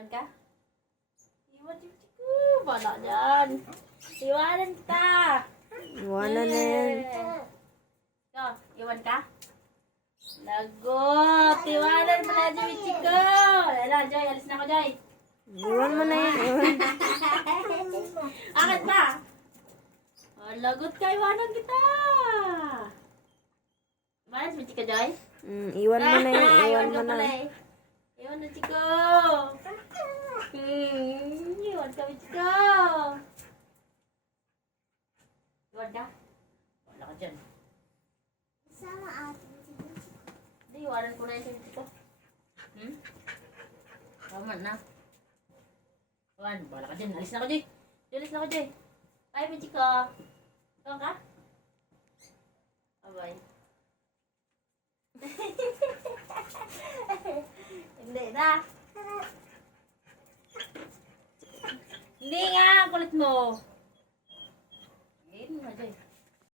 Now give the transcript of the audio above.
Iwan ka? Iwan, Chico. Bala dyan. Iwanan kita. Iwanan na yan. So, iwan ka? Lagot. Iwanan mo na, Chico. Ayan, Joy. Alis na ako, Joy. Iwan mo na yan. Iwan. Akit ba? Oh, lagot ka. Iwanan kita. Iwanan si Chico, Joy? Iwan mo na yan. Iwan mo ka na. pala eh. Iwan na, Chico. Iwan ka, Chico. Iwan ka? Wala ka dyan. Sama atin si Chico. Hindi, iwanan ko na yung si Chico. Tama na. Iwan, wala ka dyan. Alis na ako, Joy. Alis na ako, Joy. Bye, Chico. Iwan ka? Bye-bye. Hindi na. Hindi nga, kulit mo.